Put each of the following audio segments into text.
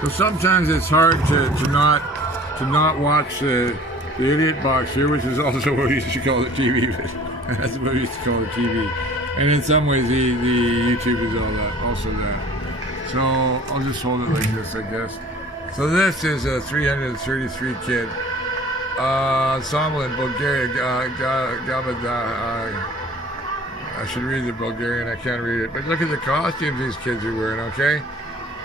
So sometimes it's hard to not watch the idiot box here, which is also what we used to call the TV. That's what we used to call the TV. And in some ways, the YouTube is all that, also that. So I'll just hold it like this, I guess. So this is a 333 kid ensemble in Bulgaria. I should read the Bulgarian. I can't read it, but look at the costumes these kids are wearing. Okay.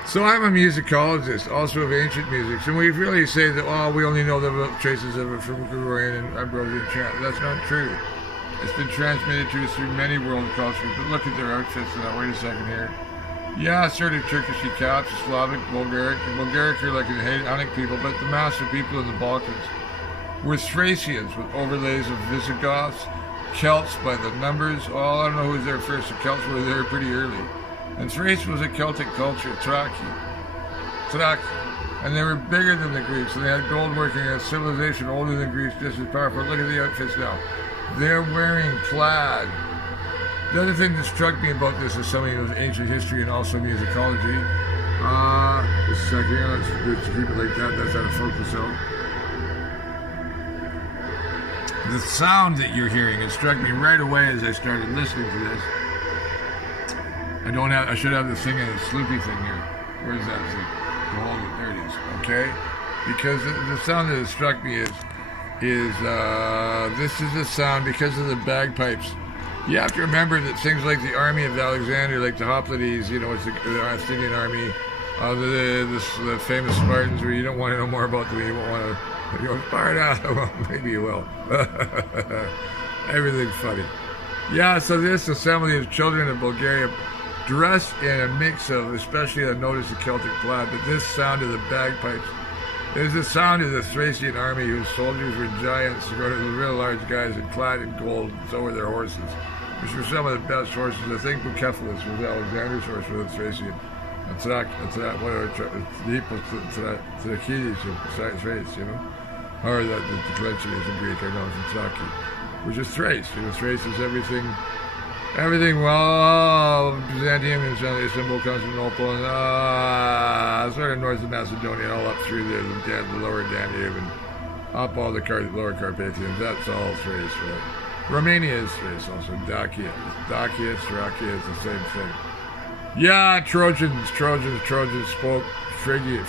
So I'm a musicologist, also of ancient music. So we really say that, oh, we only know the traces of it from Gregorian and Ambrosian chant. That's not true. It's been transmitted to us through many world cultures. But look at their outfits now. Wait a second here. Yeah, sort of Turkishy caps, Slavic, Bulgaric. The Bulgaric are like the Hellenic people, but the mass of people in the Balkans were Thracians with overlays of Visigoths, Celts by the numbers. Oh, I don't know who was there first. The Celts were there pretty early. And Thrace was a Celtic culture, Thraci. And they were bigger than the Greeks, and they had gold working, a civilization older than Greece, just as powerful. Look at the outfits now. They're wearing plaid. The other thing that struck me about this is something of ancient history and also musicology. Just a second here, let's keep it like that. That's out of focus out. The sound that you're hearing, it struck me right away as I started listening to this. I should have the thing in the Sloopy thing here. Where's that thing? Hold it, there it is. Okay? Because the sound that it struck me is this is the sound because of the bagpipes. You have to remember that things like the army of Alexander, like the Hoplites, you know, it's the Athenian army, the famous Spartans, where you don't want to know more about them, you won't want to go, Sparta, well, maybe you will. Everything's funny. Yeah, so this assembly of children of Bulgaria dressed in a mix of, especially I noticed the Celtic plaid, but this sound of the bagpipes is the sound of the Thracian army whose soldiers were giants, real large guys and clad in gold, and so were their horses, which were some of the best horses. I think Bucephalus was Alexander's horse for the Thracian. And Thracides, you know? Or the declension is in Greek, I know it's in Thraki, which is Thrace. You know, Thrace is everything, well, Byzantium and Istanbul, Constantinople, and sort of north of Macedonia, all up through the lower Danube, and up all the lower Carpathians. That's all Thrace, right? Romania is Thrace also. Dacia, Thracia is the same thing. Yeah, Trojans spoke Phrygian.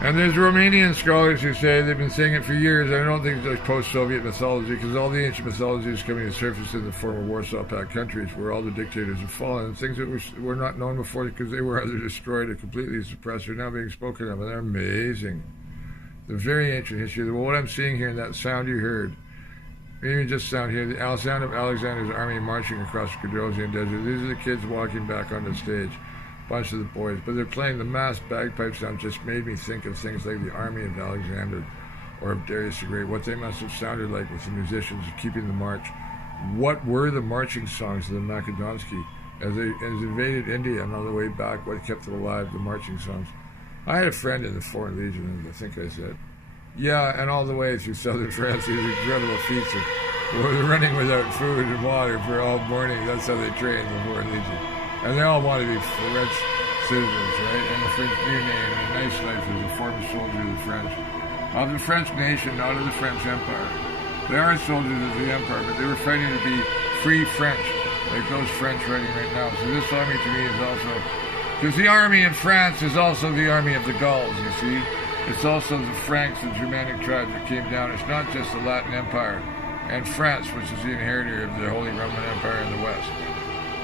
And there's Romanian scholars who say they've been saying it for years. I don't think it's like post-Soviet mythology, because all the ancient mythology is coming to surface in the former Warsaw Pact countries, where all the dictators have fallen, and things that were not known before because they were either destroyed or completely suppressed are now being spoken of, and they're amazing. The very ancient history. Well, what I'm seeing here, that sound you heard, even just sound here, the sound of Alexander's army marching across the Cadrosian desert. These are the kids walking back on the stage. Bunch of the boys, but they're playing the mass bagpipe sound. Just made me think of things like the army of Alexander or of Darius the Great, what they must have sounded like with the musicians keeping the march. What were the marching songs of the Makedonsky as they invaded India and on the way back, what kept them alive, the marching songs. I had a friend in the Foreign Legion, I think I said. Yeah, and all the way through southern France, these incredible feats of running without food and water for all morning. That's how they trained the Foreign Legion. And they all want to be French citizens, right? And the French new name, and a nice life as a former soldier of the French nation, not of the French Empire. They are soldiers of the Empire, but they were fighting to be free French, like those French fighting right now. So this army to me is also, because the army in France is also the army of the Gauls, you see? It's also the Franks, the Germanic tribes that came down. It's not just the Latin Empire and France, which is the inheritor of the Holy Roman Empire in the West.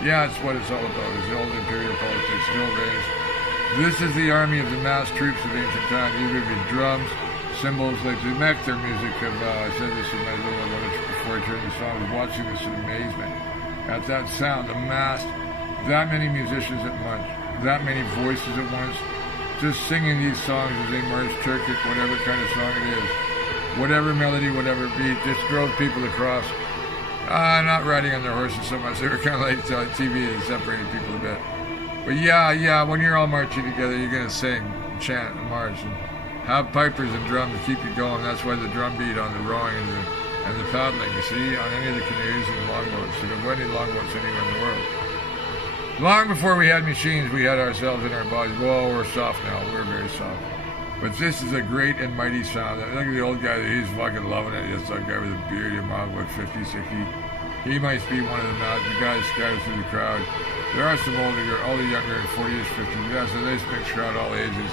Yeah, it's what it's all about, is the old imperial politics still reigns. This is the army of the mass troops of ancient times. These would be drums, cymbals, like the nectar music of, I said this in my little notes before I turned the song, I was watching this in amazement at that sound, the mass, that many musicians at once, that many voices at once, just singing these songs as they march, Turkic, whatever kind of song it is, whatever melody, whatever beat, just drove people across. Not riding on their horses so much. They were kind of like TV and separating people a bit. But yeah, when you're all marching together, you're going to sing, chant, and march, and have pipers and drums to keep you going. That's why the drum beat on the rowing and the paddling, you see, on any of the canoes and longboats. You can go any longboats anywhere in the world. Long before we had machines, we had ourselves in our bodies. Well, we're soft now. We're very soft. But this is a great and mighty sound. Look at the old guy. He's fucking loving it. It's that guy with a beard. You're about 50, 60. He might be one of the guys scattered through the crowd. There are some older, all the younger, 40s, 50s. Yeah, so they mixed crowd, all ages.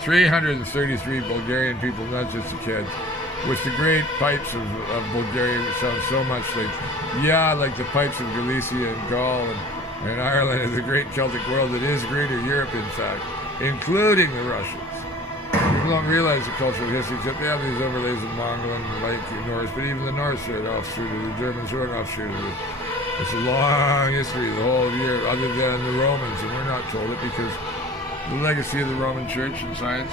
333 Bulgarian people, not just the kids. With the great pipes of Bulgaria, which sound so much like the pipes of Galicia and Gaul and Ireland and the great Celtic world that is greater Europe, in fact, including the Russians. People don't realize the cultural history, except they have these overlays of Mongol and Norse, but even the Norse are offshoot of the Germans who are offshoot of it. It's a long history, the whole of Europe, other than the Romans, and we're not told it because the legacy of the Roman Church and science,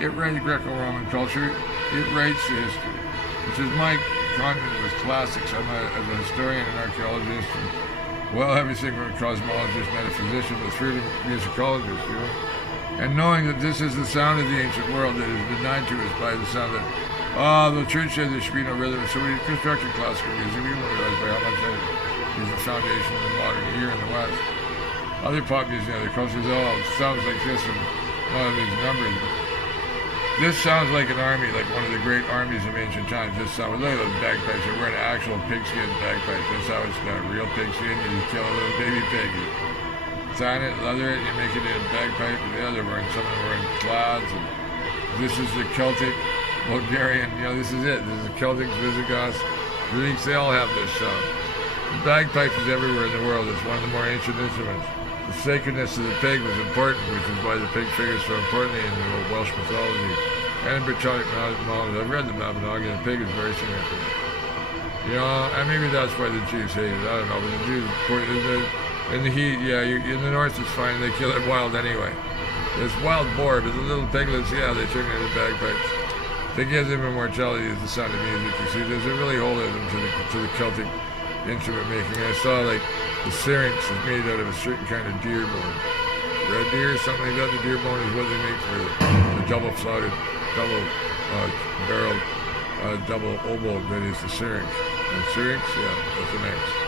it writes Greco-Roman culture, it writes the history, which is my content with classics. I'm as a historian and archaeologist, and, well, everything from a cosmologist, metaphysician, but through musicologist, you know. And knowing that this is the sound of the ancient world that is denied to us by the sound that, the church said there should be no rhythm, so we constructed classical music. We don't realize by how much that is the foundation of the modern ear in the West. Other pop music and other cultures, sounds like this, and none of these numbers. But this sounds like an army, like one of the great armies of ancient times. This sound, look at those bagpipes. They're wearing actual pigskin bagpipes. That's how it's done. Real pigskin, you kill a little baby pig. Sign it, leather it, you make it in a bagpipe, and the other wearing, some of them wearing clods. And this is the Celtic, Bulgarian, this is it. This is the Celtic, Visigoths, Greeks, they all have this sound. The bagpipe is everywhere in the world. It's one of the more ancient instruments. The sacredness of the pig was important, which is why the pig figures so importantly in the Welsh mythology. And in Britannic mythology, I've read the Mabinogi, and the pig is very significant. And maybe that's why the Jews hate it. I don't know, but the Jews, in the heat, in the north it's fine. They kill it wild anyway. It's wild boar, but the little piglets, they turn into bagpipes. They give them immortality as the sound of music. You see, there's a really holism to the Celtic instrument making. I saw the syrinx is made out of a certain kind of deer bone. Red deer, something like that. The deer bone is what they make for the double flouted, double barreled, double oboe that is the syrinx. And syrinx, that's the next.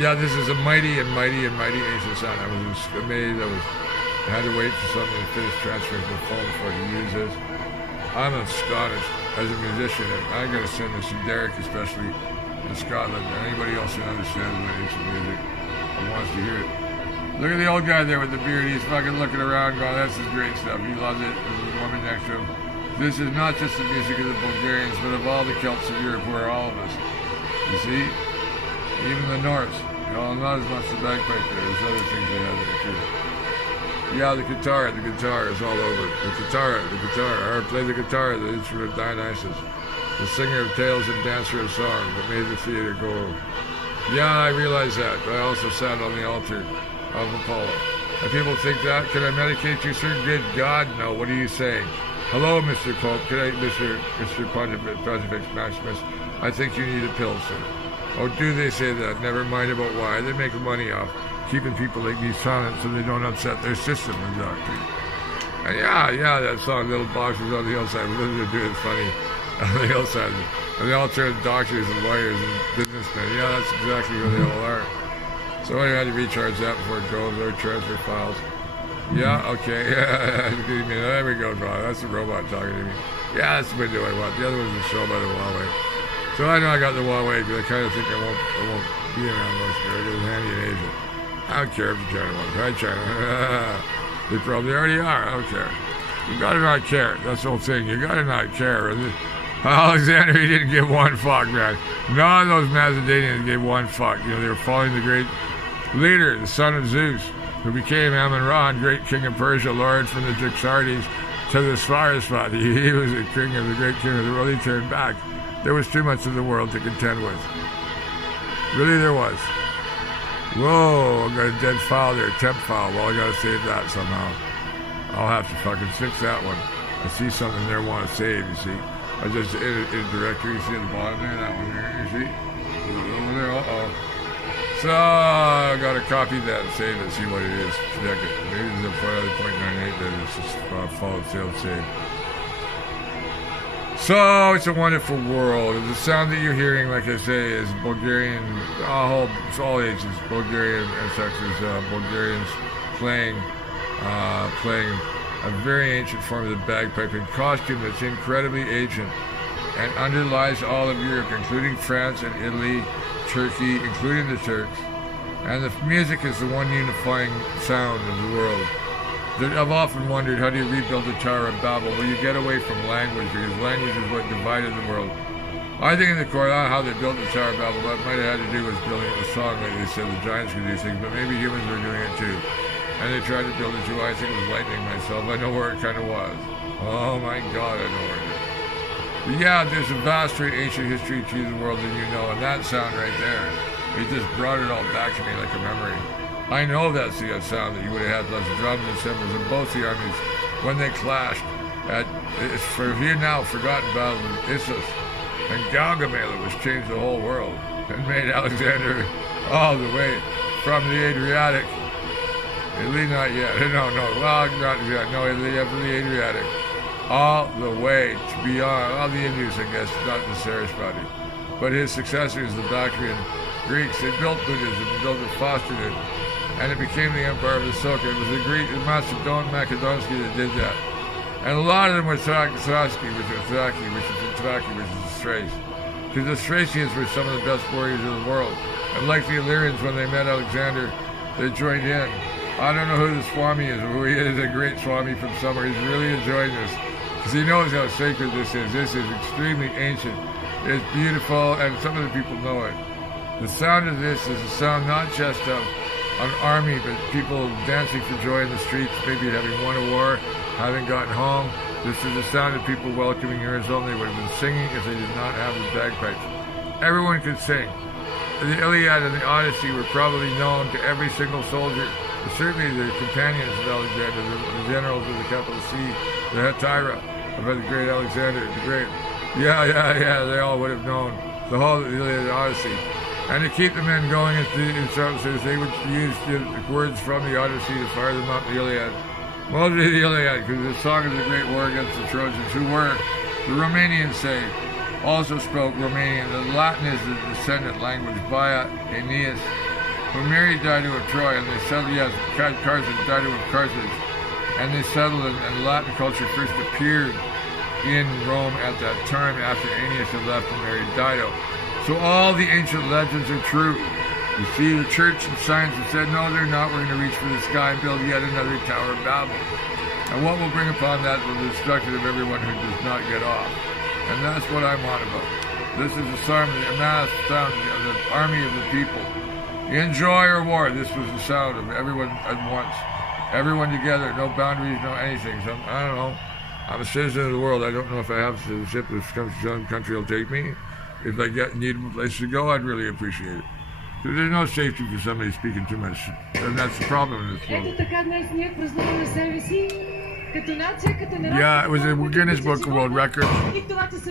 Yeah, this is a mighty ancient sound. I was amazed. I had to wait for something to finish transferring to the phone before I could use this. I'm astonished as a musician, and I got to send this to Derek, especially in Scotland, and anybody else who understands my ancient music and wants to hear it. Look at the old guy there with the beard. He's fucking looking around going, this is great stuff. He loves it. There's a woman next to him. This is not just the music of the Bulgarians, but of all the Celts of Europe, who are all of us. You see? Even the Norse, not as much the bagpipe there. There's other things they have there too. Yeah, the guitar is all over. The guitar. I play the guitar, the instrument of Dionysus, the singer of tales and dancer of song that made the theater go. Yeah, I realize that, but I also sat on the altar of Apollo. And people think that, can I medicate you, sir? Good God, no. What are you saying? Hello, Mr. Pope. Mr. Pontifex Maximus, I think you need a pill, sir. Oh, do they say that? Never mind about why. They make money off keeping people like me silent so they don't upset their system, the doctor. And yeah, that song, Little Boxers on the Hillside, Elizabeth do it funny on the hillside. And they all turn doctors and lawyers and businessmen. Yeah, that's exactly who they all are. So I had to recharge that before it goes, or transfer files. Yeah, okay, there we go, Ron. That's the robot talking to me. Yeah, that's the window I want. The other one's a show by the Huawei. So I know I got the Huawei because I kind of think I won't be around most of it. It's handy in Asia. I don't care if the China ones. Hi, China. They probably already are. I don't care. You gotta not care. That's the whole thing. You gotta not care. Alexander, he didn't give one fuck, man. None of those Macedonians gave one fuck. They were following the great leader, the son of Zeus, who became Amun-Ra, great king of Persia, lord from the Jaxartes to the Svarosvati. He was the king of the great king of the world. He turned back. There was too much of the world to contend with. Really, there was. Whoa, I got a dead file there, temp file. Well, I gotta save that somehow. I'll have to fucking fix that one. I see something there I want to save, you see. I just in directory, you see at the bottom there, that one there, you see? Over there, So, I gotta copy that and save it, see what it is. Check it. Maybe there's a .98 that is just followed, failed, save. So it's a wonderful world. The sound that you're hearing, like I say, is Bulgarian. It's all ages. Bulgarian ancestors, Bulgarians playing a very ancient form of the bagpipe in costume that's incredibly ancient and underlies all of Europe, including France and Italy, Turkey, including the Turks. And the music is the one unifying sound of the world. I've often wondered, how do you rebuild the Tower of Babel? Well, you get away from language, because language is what divided the world. I think in the core, how they built the Tower of Babel, what might have had to do with building a song, like they said the giants could do things, but maybe humans were doing it too. And they tried to build it too. I think it was lightning myself. I know where it kind of was. Oh my God, I know where it is. But yeah, there's a vast, ancient history to the world that you know, and that sound right there, it just brought it all back to me like a memory. I know that's the sound that you would have had, those drums and cymbals in both the armies when they clashed at, it's for here now forgotten battle of Issus and Gaugamela, which changed the whole world and made Alexander all the way from the Adriatic. Italy, not yet. Well, not yet. No, Italy, from the Adriatic, all the way to beyond, all the Indians, I guess, not the Sarasvati, but his successors, the Bactrian Greeks, they built Buddhism, they built it, fostered it, and it became the empire of the Celtic. It was the Greek, Macedonsky that did that. And a lot of them were Thraci, which is the Thrace. Because the Thracians were some of the best warriors of the world. And like the Illyrians, when they met Alexander, they joined in. I don't know who the Swami is, but he is a great Swami from somewhere. He's really enjoying this, because he knows how sacred this is. This is extremely ancient. It's beautiful, and some of the people know it. The sound of this is a sound not just of an army, but people dancing for joy in the streets, maybe having won a war, having gotten home. This is the sound of people welcoming Arizona. They would have been singing if they did not have the bagpipes. Everyone could sing. The Iliad and the Odyssey were probably known to every single soldier, but certainly the companions of Alexander, the generals of the capital C, the Hetaira, about the great Alexander, the great. Yeah, they all would have known the whole Iliad and Odyssey. And to keep the men going in services, they would use the words from the Odyssey to fire them up the Iliad. Mostly the Iliad, because the song of the great war against the Trojans, who were, the Romanians say, also spoke Romanian. The Latin is the descendant language via Aeneas, who married Dido of Troy, and they settled, Dido of Carthage, and they settled, and Latin culture first appeared in Rome at that time after Aeneas had left and married Dido. So all the ancient legends are true. You see, the church and science have said, no, they're not. We're going to reach for the sky and build yet another Tower of Babel. And what will bring upon that will be the destruction of everyone who does not get off. And that's what I'm on about. This is the sound, a mass sound of the army of the people. In joy or war, this was the sound of everyone at once. Everyone together, no boundaries, no anything. So, I don't know. I'm a citizen of the world. I don't know if I have citizenship. If some country will take me. If I need a place to go, I'd really appreciate it. So there's no safety for somebody speaking too much. And that's the problem in this world. Yeah, it was a Guinness Book of World Records.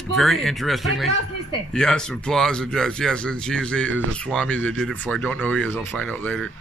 Very interestingly. Yes, applause and yes, and she's a Swami that did it for. I don't know who he is. I'll find out later.